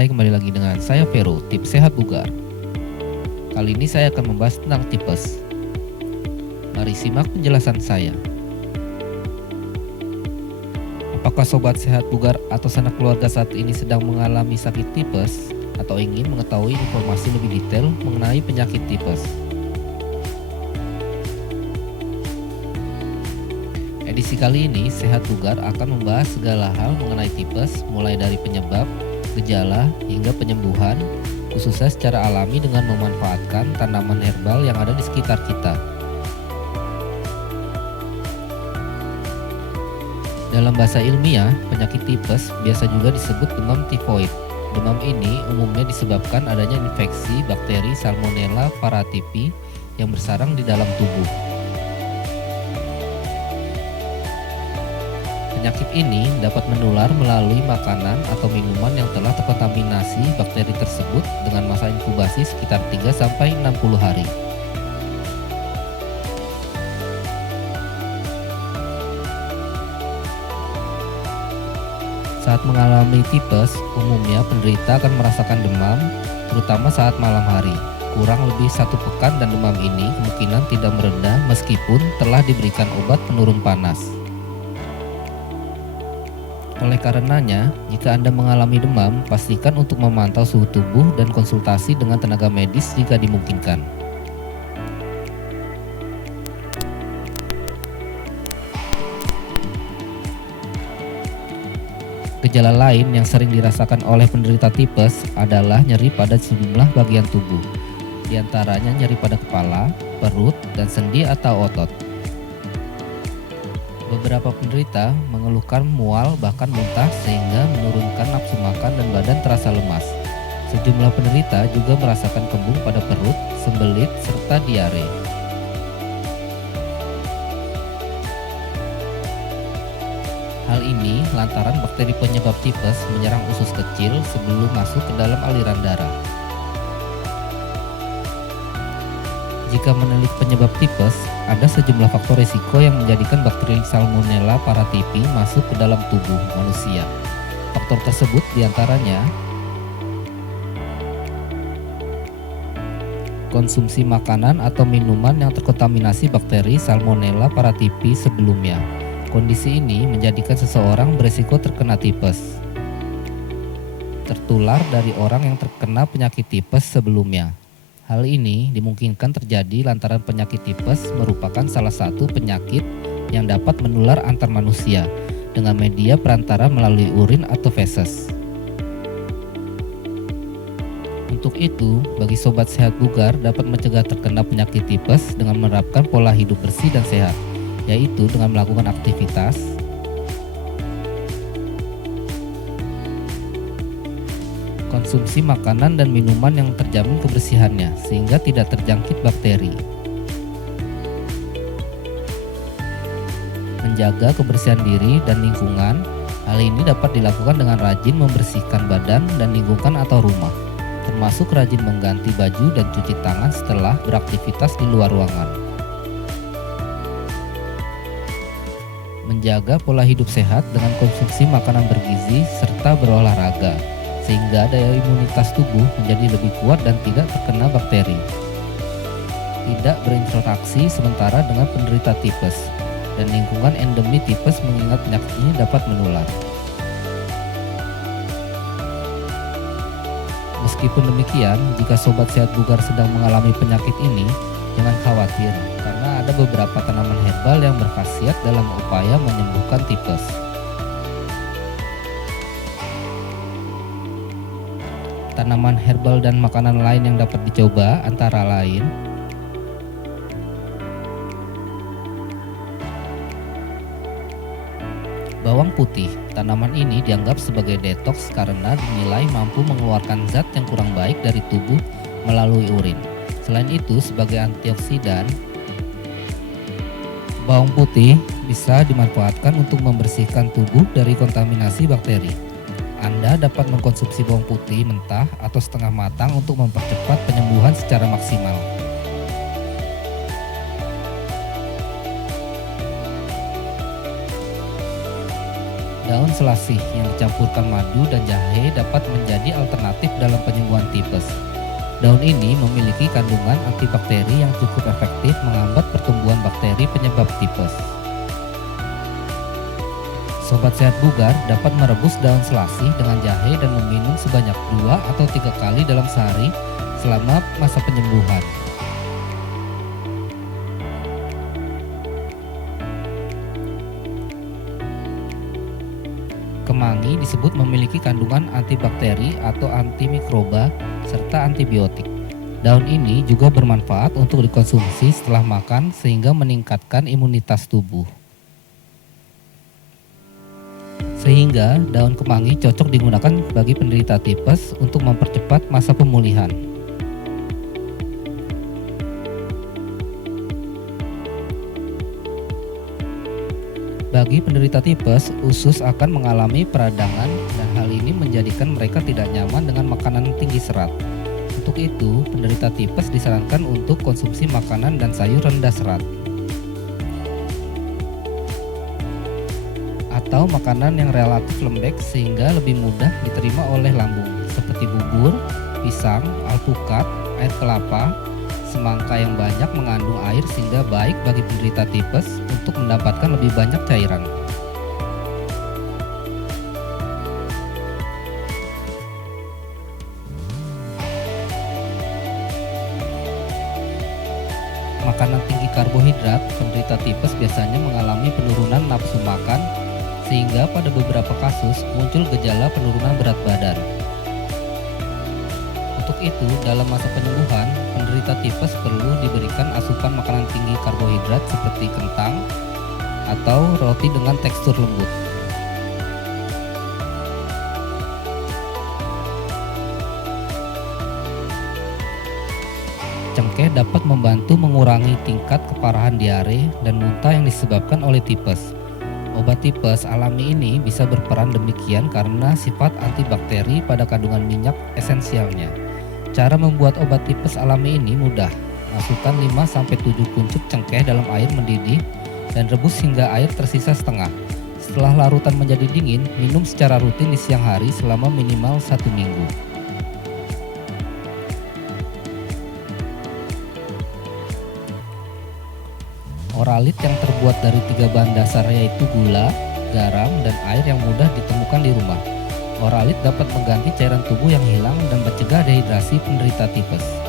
Hai, kembali lagi dengan saya Vero, tips sehat bugar. Kali ini saya akan membahas tentang tipes. Mari simak penjelasan saya. Apakah sobat sehat bugar atau sanak keluarga saat ini sedang mengalami sakit tipes atau ingin mengetahui informasi lebih detail mengenai penyakit tipes? Edisi kali ini, Sehat Bugar akan membahas segala hal mengenai tipes, mulai dari penyebab, gejala, hingga penyembuhan, khususnya secara alami dengan memanfaatkan tanaman herbal yang ada di sekitar kita. Dalam bahasa ilmiah, penyakit tipes biasa juga disebut demam tifoid. Demam ini umumnya disebabkan adanya infeksi bakteri Salmonella paratipi yang bersarang di dalam tubuh. Penyakit ini dapat menular melalui makanan atau minuman yang telah terkontaminasi bakteri tersebut dengan masa inkubasi sekitar 3-60 hari. Saat mengalami tipes, umumnya penderita akan merasakan demam, terutama saat malam hari. Kurang lebih 1 pekan dan demam ini kemungkinan tidak mereda meskipun telah diberikan obat penurun panas. Oleh karenanya, jika Anda mengalami demam, pastikan untuk memantau suhu tubuh dan konsultasi dengan tenaga medis jika dimungkinkan. Gejala lain yang sering dirasakan oleh penderita tipes adalah nyeri pada sejumlah bagian tubuh, di antaranya nyeri pada kepala, perut, dan sendi atau otot. Beberapa penderita mengeluhkan mual bahkan muntah sehingga menurunkan nafsu makan dan badan terasa lemas. Sejumlah penderita juga merasakan kembung pada perut, sembelit, serta diare. Hal ini lantaran bakteri penyebab tipes menyerang usus kecil sebelum masuk ke dalam aliran darah. Jika menelik penyebab tipes, ada sejumlah faktor risiko yang menjadikan bakteri Salmonella paratipi masuk ke dalam tubuh manusia. Faktor tersebut diantaranya konsumsi makanan atau minuman yang terkontaminasi bakteri Salmonella paratipi sebelumnya. Kondisi ini menjadikan seseorang berisiko terkena tipes. Tertular dari orang yang terkena penyakit tipes sebelumnya. Hal ini dimungkinkan terjadi lantaran penyakit tipes merupakan salah satu penyakit yang dapat menular antar manusia dengan media perantara melalui urin atau feses. Untuk itu, bagi sobat sehat bugar dapat mencegah terkena penyakit tipes dengan menerapkan pola hidup bersih dan sehat, yaitu dengan melakukan aktivitas, konsumsi makanan dan minuman yang terjamin kebersihannya sehingga tidak terjangkit bakteri. Menjaga kebersihan diri dan lingkungan, hal ini dapat dilakukan dengan rajin membersihkan badan dan lingkungan atau rumah, termasuk rajin mengganti baju dan cuci tangan setelah beraktivitas di luar ruangan. Menjaga pola hidup sehat dengan konsumsi makanan bergizi serta berolahraga, sehingga daya imunitas tubuh menjadi lebih kuat dan tidak terkena bakteri. Tidak berinteraksi sementara dengan penderita tipes, dan lingkungan endemi tipes mengingat penyakit ini dapat menular. Meskipun demikian, jika sobat sehat bugar sedang mengalami penyakit ini, jangan khawatir, karena ada beberapa tanaman herbal yang berkhasiat dalam upaya menyembuhkan tipes. Tanaman herbal dan makanan lain yang dapat dicoba antara lain bawang putih. Tanaman ini dianggap sebagai detoks karena dinilai mampu mengeluarkan zat yang kurang baik dari tubuh melalui urin. Selain itu, sebagai antioksidan, bawang putih bisa dimanfaatkan untuk membersihkan tubuh dari kontaminasi bakteri. Anda dapat mengkonsumsi bawang putih mentah atau setengah matang untuk mempercepat penyembuhan secara maksimal. Daun selasih yang dicampurkan madu dan jahe dapat menjadi alternatif dalam penyembuhan tipes. Daun ini memiliki kandungan antibakteri yang cukup efektif menghambat pertumbuhan bakteri penyebab tipes. Sobat sehat bugar dapat merebus daun selasih dengan jahe dan meminum sebanyak 2 atau 3 kali dalam sehari selama masa penyembuhan. Kemangi disebut memiliki kandungan antibakteri atau antimikroba serta antibiotik. Daun ini juga bermanfaat untuk dikonsumsi setelah makan sehingga meningkatkan imunitas tubuh. Sehingga daun kemangi cocok digunakan bagi penderita tipes untuk mempercepat masa pemulihan. Bagi penderita tipes, usus akan mengalami peradangan dan hal ini menjadikan mereka tidak nyaman dengan makanan tinggi serat. Untuk itu, penderita tipes disarankan untuk konsumsi makanan dan sayur rendah serat. Atau makanan yang relatif lembek sehingga lebih mudah diterima oleh lambung, seperti bubur, pisang, alpukat, air kelapa, semangka yang banyak mengandung air sehingga baik bagi penderita tipes untuk mendapatkan lebih banyak cairan. Makanan tinggi karbohidrat, penderita tipes biasanya mengalami penurunan nafsu makan sehingga pada beberapa kasus muncul gejala penurunan berat badan. Untuk itu, dalam masa penyembuhan, penderita tipes perlu diberikan asupan makanan tinggi karbohidrat seperti kentang atau roti dengan tekstur lembut. Cengkeh dapat membantu mengurangi tingkat keparahan diare dan muntah yang disebabkan oleh tipes. Obat tipes alami ini bisa berperan demikian karena sifat antibakteri pada kandungan minyak esensialnya. Cara membuat obat tipes alami ini mudah. Masukkan 5-7 kuncup cengkeh dalam air mendidih dan rebus hingga air tersisa setengah. Setelah larutan menjadi dingin, minum secara rutin di siang hari selama minimal 1 minggu. Oralit yang terbuat dari 3 bahan dasar yaitu gula, garam, dan air yang mudah ditemukan di rumah. Oralit dapat mengganti cairan tubuh yang hilang dan mencegah dehidrasi penderita tipes.